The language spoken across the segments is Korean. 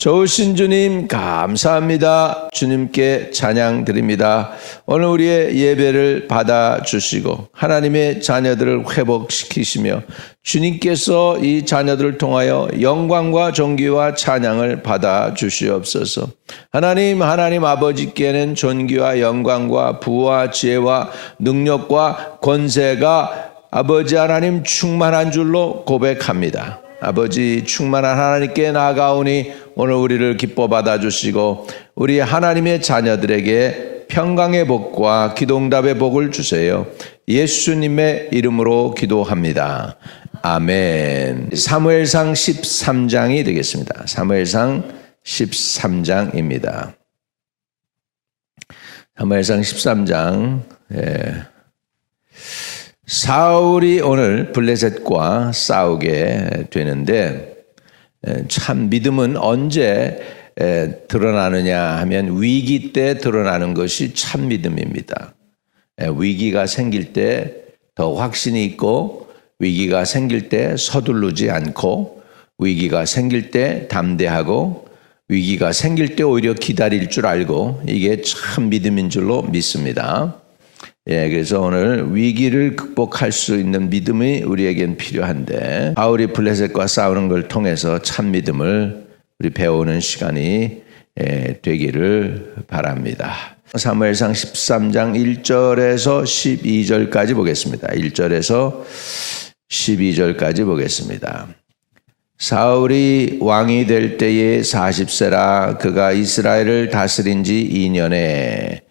좋으신 주님 감사합니다. 주님께 찬양 드립니다. 오늘 우리의 예배를 받아주시고 하나님의 자녀들을 회복시키시며 주님께서 이 자녀들을 통하여 영광과 존귀와 찬양을 받아주시옵소서. 하나님 아버지께는 존귀와 영광과 부와 지혜와 능력과 권세가 아버지 하나님 충만한 줄로 고백합니다. 아버지 충만한 하나님께 나아가오니 오늘 우리를 기뻐 받아주시고 우리 하나님의 자녀들에게 평강의 복과 기도응답의 복을 주세요. 예수님의 이름으로 기도합니다. 아멘. 사무엘상 13장이 되겠습니다. 사무엘상 13장입니다. 사무엘상 13장. 사울이 오늘 블레셋과 싸우게 되는데 참 믿음은 언제 드러나느냐 하면 위기 때 드러나는 것이 참 믿음입니다. 위기가 생길 때 더 확신이 있고 위기가 생길 때 서두르지 않고 위기가 생길 때 담대하고 위기가 생길 때 오히려 기다릴 줄 알고 이게 참 믿음인 줄로 믿습니다. 그래서 오늘 위기를 극복할 수 있는 믿음이 우리에겐 필요한데 사울이 블레셋과 싸우는 걸 통해서 참 믿음을 우리 배우는 시간이 되기를 바랍니다. 사무엘상 13장 1절에서 12절까지 보겠습니다. 1절에서 12절까지 보겠습니다. 사울이 왕이 될 때에 40세라 그가 이스라엘을 다스린 지 2년에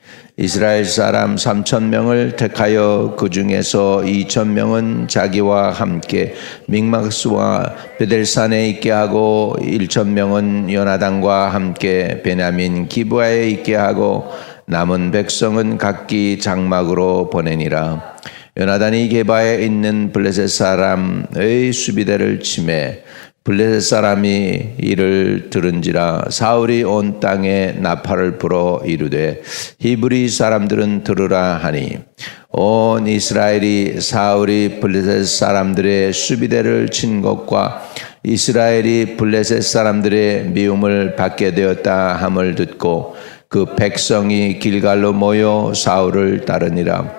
이스라엘 사람 3,000명을 택하여 그 중에서 2,000명은 자기와 함께 믹마스와 베델산에 있게 하고 1,000명은 요나단과 함께 베냐민 기브아에 있게 하고 남은 백성은 각기 장막으로 보내니라. 요나단이 게바에 있는 블레셋 사람의 수비대를 치매 블레셋 사람이 이를 들은지라 사울이 온 땅에 나팔을 불어 이르되 히브리 사람들은 들으라 하니 온 이스라엘이 사울이 블레셋 사람들의 수비대를 친 것과 이스라엘이 블레셋 사람들의 미움을 받게 되었다 함을 듣고 그 백성이 길갈로 모여 사울을 따르니라.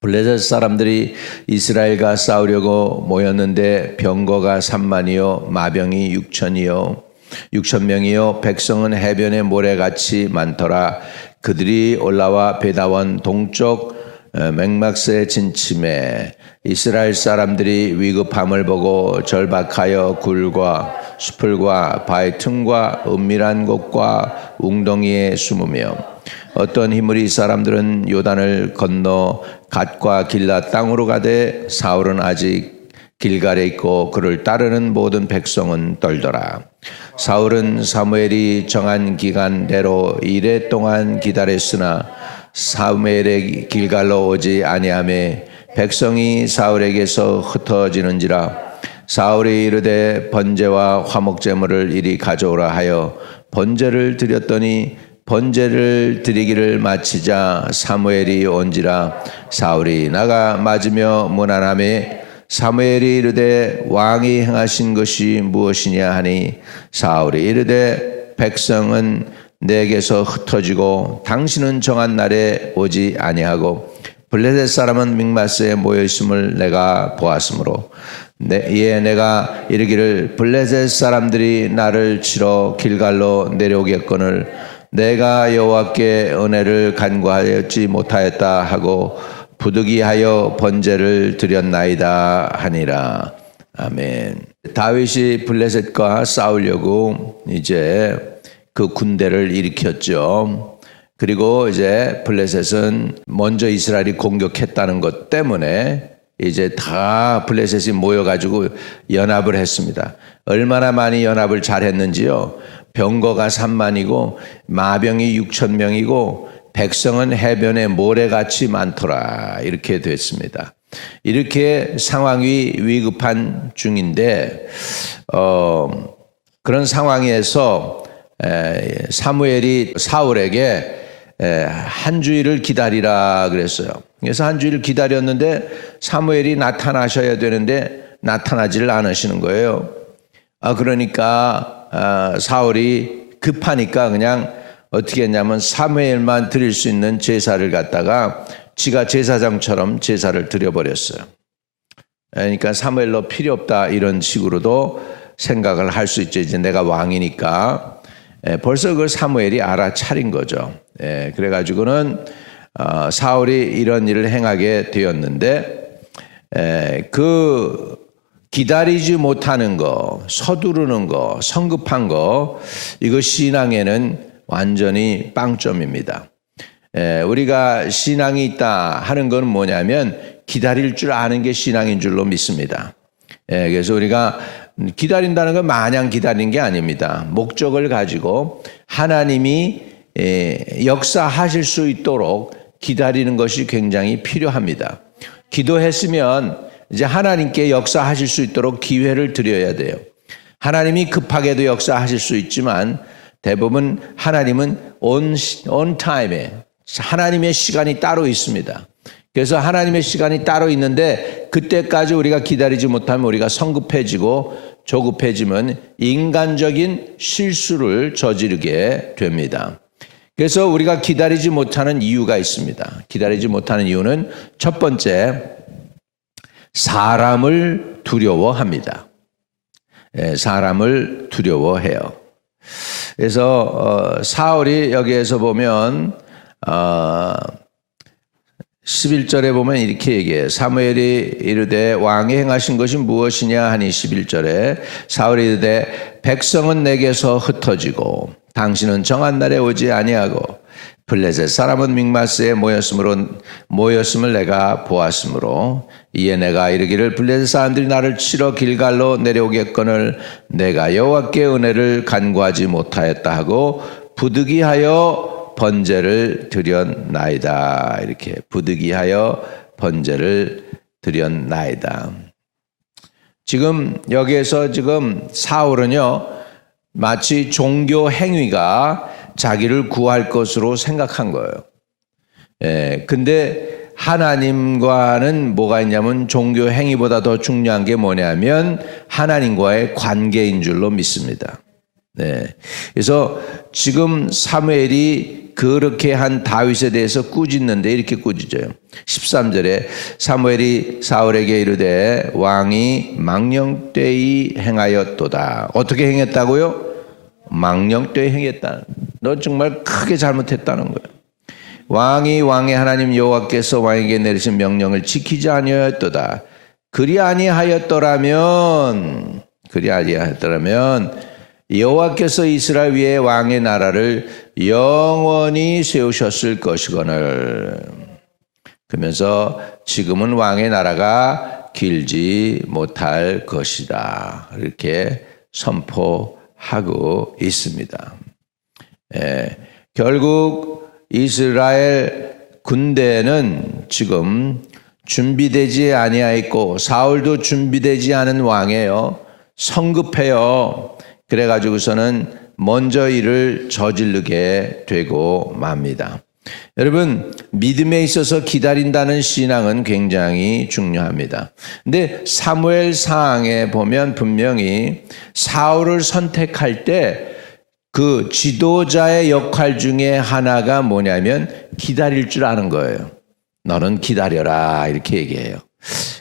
블레셋 사람들이 이스라엘과 싸우려고 모였는데 병거가 3만이요 마병이 6,000명이요 백성은 해변의 모래같이 많더라. 그들이 올라와 베다원 동쪽 맥막스에 진침해 이스라엘 사람들이 위급함을 보고 절박하여 굴과 수풀과 바위 틈과 은밀한 곳과 웅덩이에 숨으며 어떤 히브리 사람들은 요단을 건너 갓과 길라 땅으로 가되 사울은 아직 길갈에 있고 그를 따르는 모든 백성은 떨더라. 사울은 사무엘이 정한 기간대로 이래 동안 기다렸으나 사무엘의 길갈로 오지 아니하매 백성이 사울에게서 흩어지는지라. 사울이 이르되 번제와 화목제물을 이리 가져오라 하여 번제를 드렸더니 번제를 드리기를 마치자 사무엘이 온지라. 사울이 나가 맞으며 문안하매 사무엘이 이르되 왕이 행하신 것이 무엇이냐 하니 사울이 이르되 백성은 내게서 흩어지고 당신은 정한 날에 오지 아니하고 블레셋 사람은 믹마스에 모여 있음을 내가 보았으므로 이에 내가 이르기를 블레셋 사람들이 나를 치러 길갈로 내려오겠거늘 내가 여호와께 은혜를 간구하였지 못하였다 하고 부득이하여 번제를 드렸나이다 하니라. 아멘. 다윗이 블레셋과 싸우려고 이제 그 군대를 일으켰죠. 그리고 이제 블레셋은 먼저 이스라엘이 공격했다는 것 때문에 이제 다 블레셋이 모여가지고 연합을 했습니다. 얼마나 많이 연합을 잘했는지요. 병거가 3만이고 마병이 6,000명이고 백성은 해변에 모래같이 많더라. 이렇게 됐습니다. 이렇게 상황이 위급한 중인데 그런 상황에서 사무엘이 사울에게 한 주일을 기다리라 그랬어요. 그래서 한 주일 기다렸는데 사무엘이 나타나셔야 되는데 나타나지를 않으시는 거예요. 그러니까 사울이 급하니까 그냥 어떻게 했냐면 사무엘만 드릴 수 있는 제사를 갖다가 지가 제사장처럼 제사를 드려버렸어요. 그러니까 사무엘로 필요 없다 이런 식으로도 생각을 할 수 있죠. 이제 내가 왕이니까. 벌써 그걸 사무엘이 알아차린 거죠. 그래가지고는 사울이 이런 일을 행하게 되었는데 그 기다리지 못하는 거, 서두르는 거, 성급한 거, 이거 신앙에는 완전히 빵점입니다. 우리가 신앙이 있다 하는 건 뭐냐면 기다릴 줄 아는 게 신앙인 줄로 믿습니다. 그래서 우리가 기다린다는 건 마냥 기다리는 게 아닙니다. 목적을 가지고 하나님이 역사하실 수 있도록 기다리는 것이 굉장히 필요합니다. 기도했으면 이제 하나님께 역사하실 수 있도록 기회를 드려야 돼요. 하나님이 급하게도 역사하실 수 있지만 대부분 하나님은 on time에 하나님의 시간이 따로 있습니다. 그래서 하나님의 시간이 따로 있는데 그때까지 우리가 기다리지 못하면 우리가 성급해지고 조급해지면 인간적인 실수를 저지르게 됩니다. 그래서 우리가 기다리지 못하는 이유가 있습니다. 기다리지 못하는 이유는 첫 번째, 사람을 두려워합니다. 사람을 두려워해요. 그래서 사울이 여기에서 보면 11절에 보면 이렇게 얘기해요. 사무엘이 이르되 왕이 행하신 것이 무엇이냐 하니 11절에 사울이 이르되 백성은 내게서 흩어지고 당신은 정한 날에 오지 아니하고 블레셋 사람은 믹마스에 모였음을 내가 보았으므로 이에 내가 이르기를 블레셋 사람들이 나를 치러 길갈로 내려오겠거늘 내가 여호와께 은혜를 간구하지 못하였다 하고 부득이하여 번제를 드렸나이다. 이렇게 부득이하여 번제를 드렸나이다. 지금 여기에서 지금 사울은요 마치 종교 행위가 자기를 구할 것으로 생각한 거예요. 근데 하나님과는 뭐가 있냐면 종교 행위보다 더 중요한 게 뭐냐면 하나님과의 관계인 줄로 믿습니다. 그래서 지금 사무엘이 그렇게 한 다윗에 대해서 꾸짖는데 이렇게 꾸짖어요. 13절에 사무엘이 사울에게 이르되 왕이 망령되이 행하였도다. 어떻게 행했다고요? 망령되이 행했다. 너 정말 크게 잘못했다는 거예요. 왕이 왕의 하나님 여호와께서 왕에게 내리신 명령을 지키지 아니하였도다. 그리 아니하였더라면 여호와께서 이스라엘 위에 왕의 나라를 영원히 세우셨을 것이거늘. 그러면서 지금은 왕의 나라가 길지 못할 것이다. 이렇게 선포하고 있습니다. 결국 이스라엘 군대는 지금 준비되지 아니하였고 사울도 준비되지 않은 왕이에요. 성급해요. 그래가지고서는 먼저 일을 저지르게 되고 맙니다. 여러분, 믿음에 있어서 기다린다는 신앙은 굉장히 중요합니다. 근데 사무엘 사항에 보면 분명히 사울을 선택할 때 그 지도자의 역할 중에 하나가 뭐냐면 기다릴 줄 아는 거예요. 너는 기다려라 이렇게 얘기해요.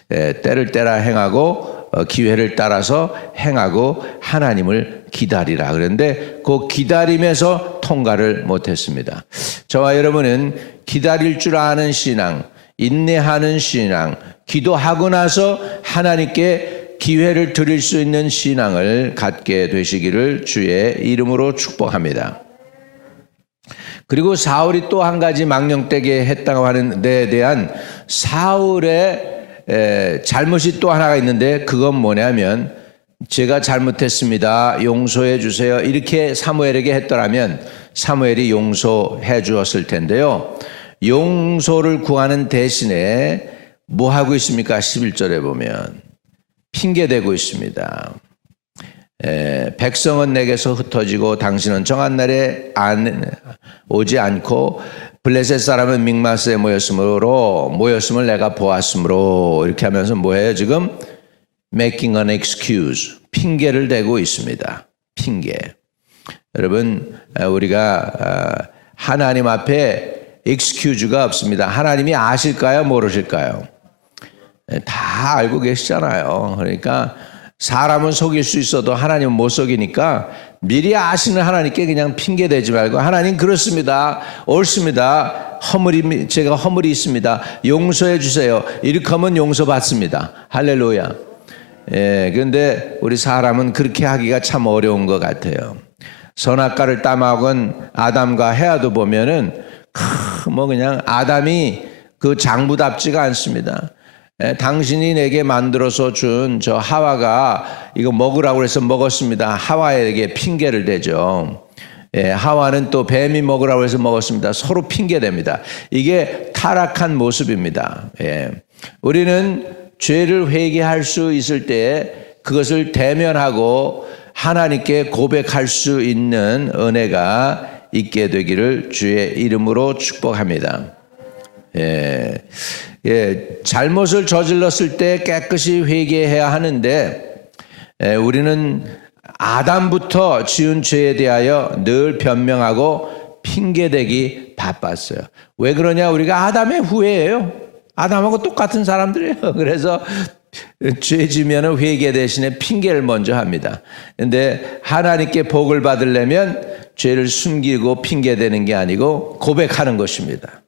때를 따라 행하고 기회를 따라서 행하고 하나님을 기다리라. 그런데 그 기다림에서 통과를 못했습니다. 저와 여러분은 기다릴 줄 아는 신앙, 인내하는 신앙, 기도하고 나서 하나님께 기회를 드릴 수 있는 신앙을 갖게 되시기를 주의 이름으로 축복합니다. 그리고 사울이 또 한 가지 망령되게 했다고 하는 데에 대한 사울의 잘못이 또 하나가 있는데 그건 뭐냐면 제가 잘못했습니다. 용서해 주세요. 이렇게 사무엘에게 했더라면 사무엘이 용서해 주었을 텐데요. 용서를 구하는 대신에 뭐 하고 있습니까? 11절에 보면 핑계대고 있습니다. 백성은 내게서 흩어지고 당신은 정한 날에 오지 않고 블레셋 사람은 믹마스에 모였음을 내가 보았으므로 이렇게 하면서 뭐예요 지금? Making an excuse. 핑계를 대고 있습니다. 핑계. 여러분, 우리가 하나님 앞에 익스큐즈가 없습니다. 하나님이 아실까요? 모르실까요? 다 알고 계시잖아요. 그러니까 사람은 속일 수 있어도 하나님은 못 속이니까 미리 아시는 하나님께 그냥 핑계 대지 말고, 하나님 그렇습니다, 옳습니다, 제가 허물이 있습니다, 용서해 주세요. 이렇게 하면 용서받습니다. 할렐루야. 그런데 우리 사람은 그렇게 하기가 참 어려운 것 같아요. 선악과를 따먹은 아담과 헤아도 보면은 그냥 아담이 그 장부답지가 않습니다. 당신이 내게 만들어서 준 저 하와가 이거 먹으라고 해서 먹었습니다. 하와에게 핑계를 대죠. 하와는 또 뱀이 먹으라고 해서 먹었습니다. 서로 핑계댑니다. 이게 타락한 모습입니다. 우리는 죄를 회개할 수 있을 때 그것을 대면하고 하나님께 고백할 수 있는 은혜가 있게 되기를 주의 이름으로 축복합니다. 잘못을 저질렀을 때 깨끗이 회개해야 하는데, 우리는 아담부터 지은 죄에 대하여 늘 변명하고 핑계대기 바빴어요. 왜 그러냐? 우리가 아담의 후예예요. 아담하고 똑같은 사람들이에요. 그래서 죄 지면 회개 대신에 핑계를 먼저 합니다. 그런데 하나님께 복을 받으려면 죄를 숨기고 핑계대는 게 아니고 고백하는 것입니다.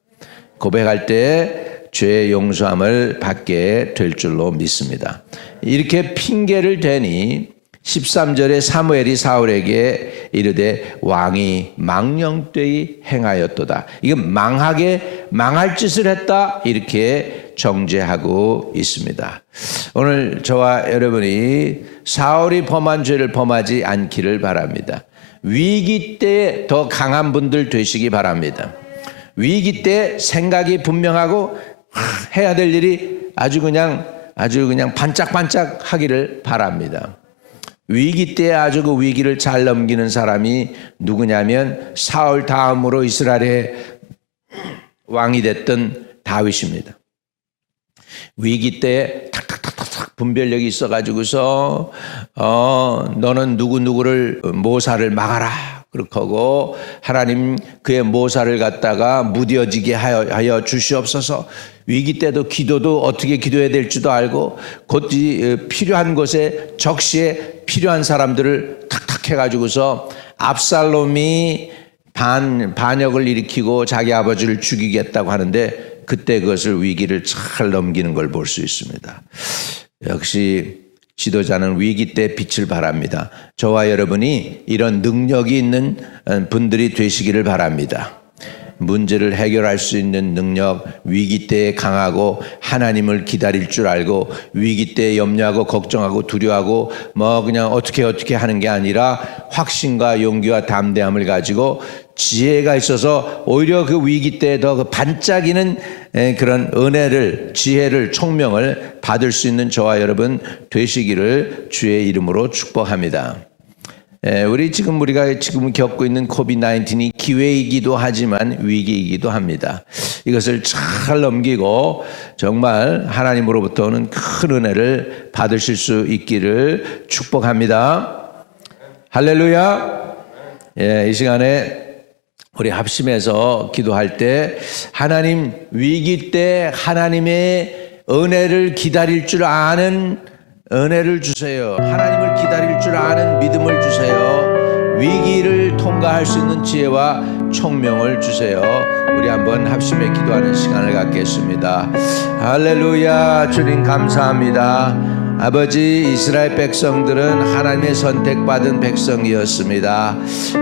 고백할 때 죄의 용서함을 받게 될 줄로 믿습니다. 이렇게 핑계를 대니 13절에 사무엘이 사울에게 이르되 왕이 망령되이 행하였도다. 이건 망할 짓을 했다, 이렇게 정죄하고 있습니다. 오늘 저와 여러분이 사울이 범한 죄를 범하지 않기를 바랍니다. 위기 때 더 강한 분들 되시기 바랍니다. 위기 때 생각이 분명하고 해야 될 일이 아주 그냥 반짝반짝 하기를 바랍니다. 위기 때 아주 그 위기를 잘 넘기는 사람이 누구냐면 사울 다음으로 이스라엘의 왕이 됐던 다윗입니다. 위기 때 탁탁탁탁 분별력이 있어가지고서 너는 누구를 모사를 막아라, 그렇게 하고 하나님 그의 모사를 갖다가 무뎌지게 하여 주시옵소서. 위기 때도 기도도 어떻게 기도해야 될지도 알고 곧 필요한 곳에 적시에 필요한 사람들을 탁탁 해가지고서 압살롬이 반역을 일으키고 자기 아버지를 죽이겠다고 하는데 그때 그것을 위기를 잘 넘기는 걸 볼 수 있습니다. 역시 지도자는 위기 때 빛을 바랍니다. 저와 여러분이 이런 능력이 있는 분들이 되시기를 바랍니다. 문제를 해결할 수 있는 능력, 위기 때에 강하고 하나님을 기다릴 줄 알고 위기 때 염려하고 걱정하고 두려워하고 그냥 어떻게 하는 게 아니라 확신과 용기와 담대함을 가지고 지혜가 있어서 오히려 그 위기 때에 더 반짝이는 그런 은혜를, 지혜를, 총명을 받을 수 있는 저와 여러분 되시기를 주의 이름으로 축복합니다. 우리가 지금 겪고 있는 코비드-19이 기회이기도 하지만 위기이기도 합니다. 이것을 잘 넘기고 정말 하나님으로부터 오는 큰 은혜를 받으실 수 있기를 축복합니다. 할렐루야. 이 시간에 우리 합심해서 기도할 때 하나님, 위기 때 하나님의 은혜를 기다릴 줄 아는 은혜를 주세요. 하나님을 기다릴 줄 아는 믿음을 주세요. 위기를 통과할 수 있는 지혜와 총명을 주세요. 우리 한번 합심해 기도하는 시간을 갖겠습니다. 할렐루야. 주님 감사합니다. 아버지, 이스라엘 백성들은 하나님의 선택받은 백성이었습니다.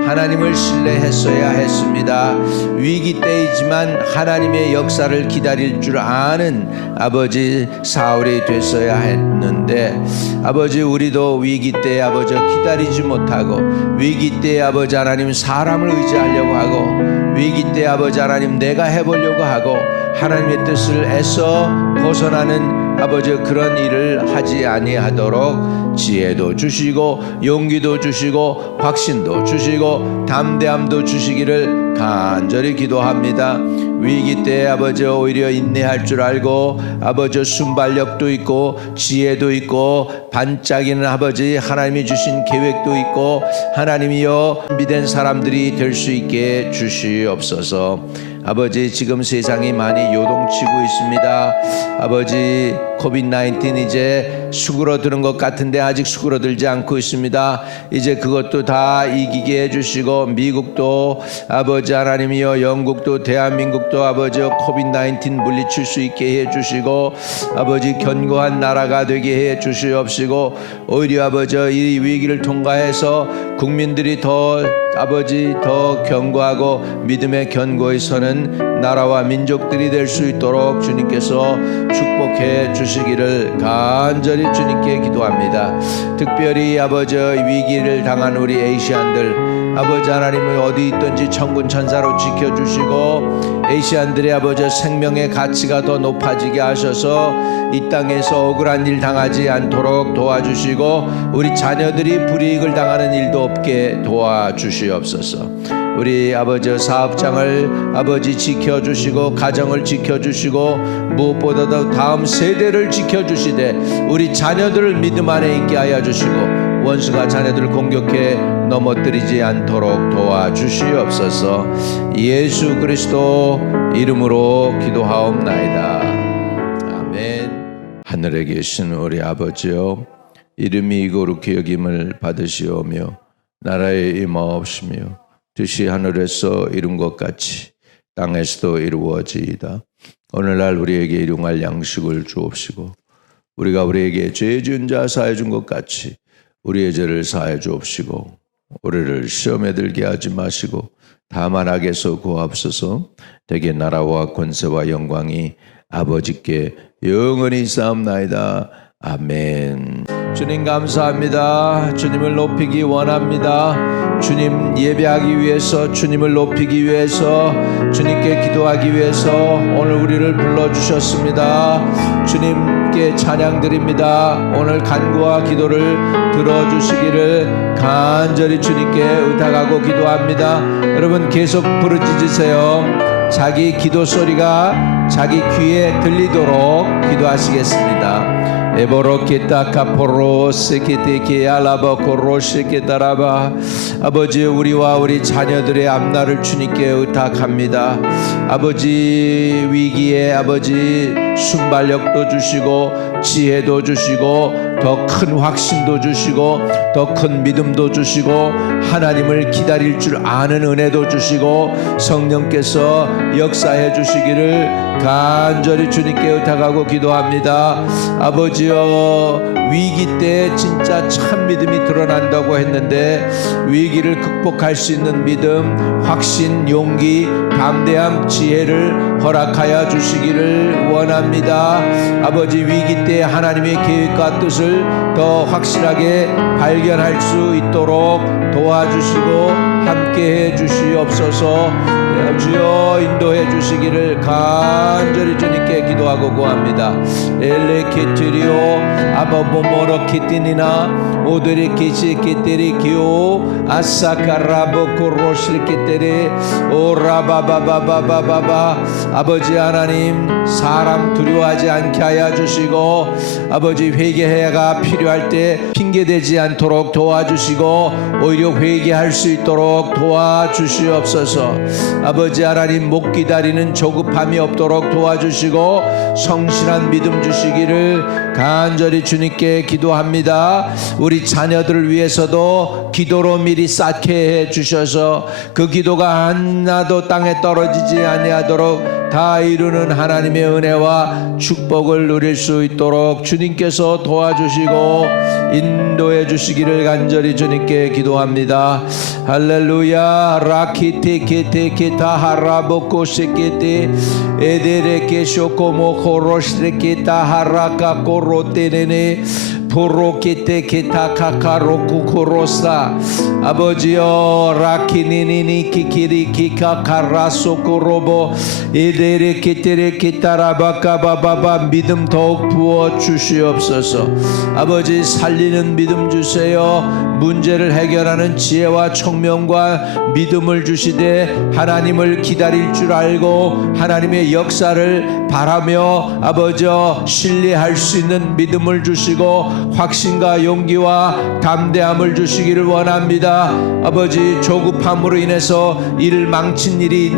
하나님을 신뢰했어야 했습니다. 위기 때이지만 하나님의 역사를 기다릴 줄 아는 아버지 사울이 됐어야 했는데, 아버지 우리도 위기 때 아버지 기다리지 못하고, 위기 때 아버지 하나님 사람을 의지하려고 하고, 위기 때 아버지 하나님 내가 해보려고 하고, 하나님의 뜻을 애써 벗어나는 아버지 그런 일을 하지 아니하도록 지혜도 주시고 용기도 주시고 확신도 주시고 담대함도 주시기를 간절히 기도합니다. 위기 때 아버지 오히려 인내할 줄 알고 아버지 순발력도 있고 지혜도 있고 반짝이는 아버지 하나님이 주신 계획도 있고 하나님이여 준비된 사람들이 될 수 있게 주시옵소서. 아버지 지금 세상이 많이 요동치고 있습니다. 아버지 코비드-19 이제 수그러드는 것 같은데 아직 수그러들지 않고 있습니다. 이제 그것도 다 이기게 해주시고 미국도 아버지 하나님이여 영국도 대한민국도 아버지 코비드-19 물리칠 수 있게 해주시고 아버지 견고한 나라가 되게 해주시옵시고 오히려 아버지 이 위기를 통과해서 국민들이 더 아버지 더 견고하고 믿음의 견고히 서는 나라와 민족들이 될 수 있도록 주님께서 축복해 주시기를 간절히 주님께 기도합니다. 특별히 아버지 위기를 당한 우리 아시안들 아버지 하나님을 어디 있든지 천군 천사로 지켜주시고 아시안들의 아버지 생명의 가치가 더 높아지게 하셔서 이 땅에서 억울한 일 당하지 않도록 도와주시고 우리 자녀들이 불이익을 당하는 일도 없게 도와주시옵소서. 우리 아버지 사업장을 아버지 지켜주시고 가정을 지켜주시고 무엇보다도 다음 세대를 지켜주시되 우리 자녀들을 믿음 안에 있게 하여 주시고 원수가 자녀들을 공격해 넘어뜨리지 않도록 도와주시옵소서. 예수 그리스도 이름으로 기도하옵나이다. 아멘. 하늘에 계신 우리 아버지여 이름이 거룩히 여김을 받으시오며 나라에 임하옵시며 뜻이 하늘에서 이룬 것 같이 땅에서도 이루어지이다. 오늘날 우리에게 일용할 양식을 주옵시고 우리가 우리에게 죄 지은 자 사해 준 것 같이 우리의 죄를 사해 주옵시고 우리를 시험에 들게 하지 마시고 다만 악에서 구하옵소서. 대개 나라와 권세와 영광이 아버지께 영원히 쌓옵나이다. 아멘. 주님 감사합니다. 주님을 높이기 원합니다. 주님 예배하기 위해서 주님을 높이기 위해서 주님께 기도하기 위해서 오늘 우리를 불러주셨습니다. 주님께 찬양드립니다. 오늘 간구와 기도를 들어주시기를 간절히 주님께 의탁하고 기도합니다. 여러분 계속 부르짖으세요. 자기 기도 소리가 자기 귀에 들리도록 기도하시겠습니다. 에보로키타 카포로스키티키 알라바코로시키타라바. 아버지 우리와 우리 자녀들의 앞날을 주님께 의탁합니다. 아버지 위기에 아버지 순발력도 주시고 지혜도 주시고 더 큰 확신도 주시고 더 큰 믿음도 주시고 하나님을 기다릴 줄 아는 은혜도 주시고 성령께서 역사해 주시기를 간절히 주님께 의탁하고 기도합니다. 아버지여 위기 때 진짜 참 믿음이 드러난다고 했는데 위기를 극복할 수 있는 믿음, 확신, 용기, 담대함, 지혜를 허락하여 주시기를 원합니다. 아버지 위기 때 하나님의 계획과 뜻을 더 확실하게 발견할 수 있도록 도와주시고 함께해 주시옵소서. 주여 인도해 주시기를 간절히 주님께 기도하고 구합니다. 엘레케트리오 아바보모로키티니나 오드리키시키테리키오 아사카라보코로시키테리 오라바바바바바바바. 아버지 하나님 사람 두려워하지 않게 하여 주시고 아버지 회개해가 필요할 때 핑계대지 않도록 도와주시고 오히려 회개할 수 있도록 도와주시옵소서. 아버지 하나님 못 기다리는 조급함이 없도록 도와주시고 성실한 믿음 주시기를 간절히 주님께 기도합니다. 우리 자녀들을 위해서도 기도로 미리 쌓게 해 주셔서 그 기도가 하나도 땅에 떨어지지 아니하도록 다 이루는 하나님의 은혜와 축복을 누릴 수 있도록 주님께서 도와주시고 인도해 주시기를 간절히 주님께 기도합니다. 할렐루야. 라키테케테케타 하라보코세케테 에데레케 쇼코모코로시레케타 하라카코로테네네 포로케테 케타카카로쿠코로사 아버지여 라키니니니 키키리키카카라소코로보 에데레케테레케타라바카바바바 믿음 더욱 부어 주시옵소서. 아버지 살리는 믿음 주세요. 문제를 해결하는 지혜와 총명과 믿음을 주시되 하나님을 기다릴 줄 알고 하나님의 역사를 바라며 아버지여 신뢰할 수 있는 믿음을 주시고 확신과 용기와 담대함을 주시기를 원합니다. 아버지 조급함으로 인해서 일을 망치는 일이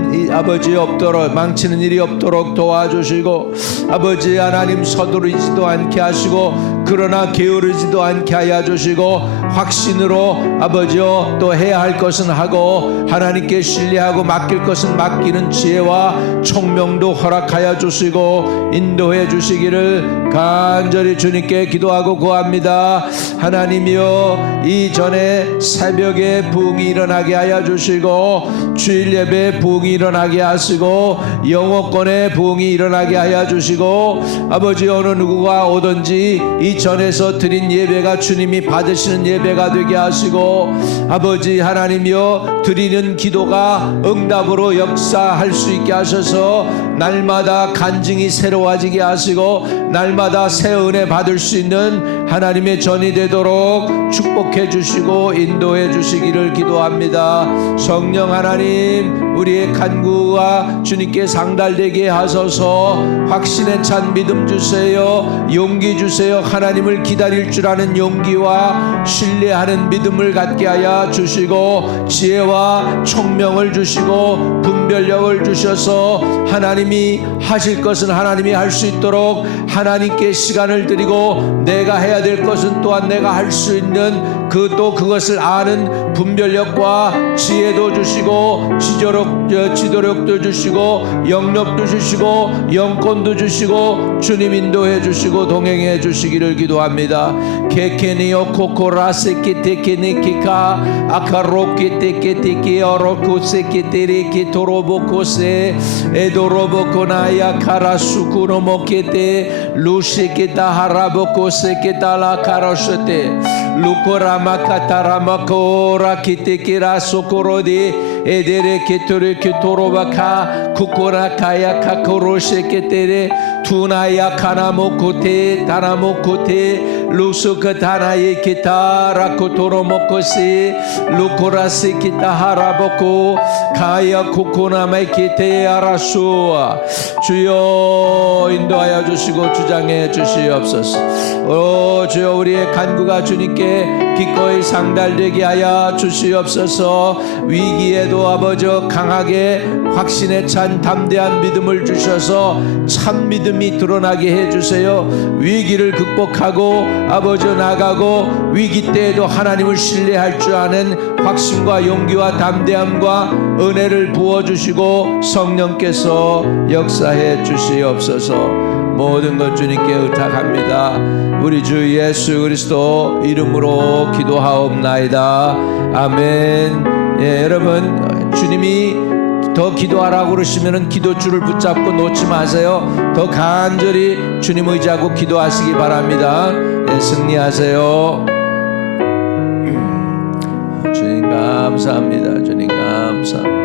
없도록 도와주시고 아버지 하나님 서두르지도 않게 하시고 그러나 게으르지도 않게 하여 주시고 확신으로 아버지여 또 해야 할 것은 하고 하나님께 신뢰하고 맡길 것은 맡기는 지혜와 총명도 허락하여 주시고 인도해 주시기를 간절히 주님께 기도하고 구합니다. 하나님이여 이전에 새벽에 부흥이 일어나게 하여 주시고 주일 예배 부흥이 일어나게 하시고 영어권에 부흥이 일어나게 하여 주시고 아버지 어느 누구가 오든지 이전에서 드린 예배가 주님이 받으시는 예배가 되게 하시고 아버지 하나님이여 드리는 기도가 응답으로 역사할 수 있게 하셔서 날마다 간증이 새로워지게 하시고 날마다 새 은혜 받을 수 있는 하나님의 전이 되도록 축복해 주시고 인도해 주시기를 기도합니다. 성령 하나님 우리의 간구가 주님께 상달되게 하소서. 확신에 찬 믿음 주세요. 용기 주세요. 하나님을 기다릴 줄 아는 용기와 신뢰하는 믿음을 갖게 하여 주시고 지혜와 총명을 주시고 분별력을 주셔서 하나님이 하실 것은 하나님이 할 수 있도록 하나님께 시간을 드리고 내가 해야 될 것은 또한 내가 할 수 있는 그것을 아는 분별력과 지혜도 주시고 지도력도 주시고 영력도 주시고 영권도 주시고 주님 인도해 주시고 동행해 주시기를 기도합니다. 케케니오 코코라세케테케네키카 아카로케테케테케어로코세케테레케토로보코세 에도로보코나야 카라수쿠노모케테 루시케타하라보코세케탈라카로쇼테 루코라마카타라마코라키테케라소코로디 에데레케토레케토로바카 쿠코라카야카코로셰케테레 투나야카나모코테 다나모코테 루스카타나예케타라코토로모코시 루코라세케타하라보코 카야코코나마이케테 아라수아 주여 인도하여 주시고 주장해 주시옵소서. 주여 우리의 간구가 주님께 기꺼이 상달되게 하여 주시옵소서. 위기에도 아버지 강하게 확신에 찬 담대한 믿음을 주셔서 참 믿음이 드러나게 해주세요. 위기를 극복하고 아버지 나가고 위기 때에도 하나님을 신뢰할 줄 아는 확신과 용기와 담대함과 은혜를 부어주시고 성령께서 역사해 주시옵소서. 모든 것 주님께 의탁합니다. 우리 주 예수 그리스도 이름으로 기도하옵나이다. 아멘. 여러분 주님이 더 기도하라고 그러시면 기도줄을 붙잡고 놓지 마세요. 더 간절히 주님 의지하고 기도하시기 바랍니다. 승리하세요. 주님 감사합니다. 주님 감사합니다.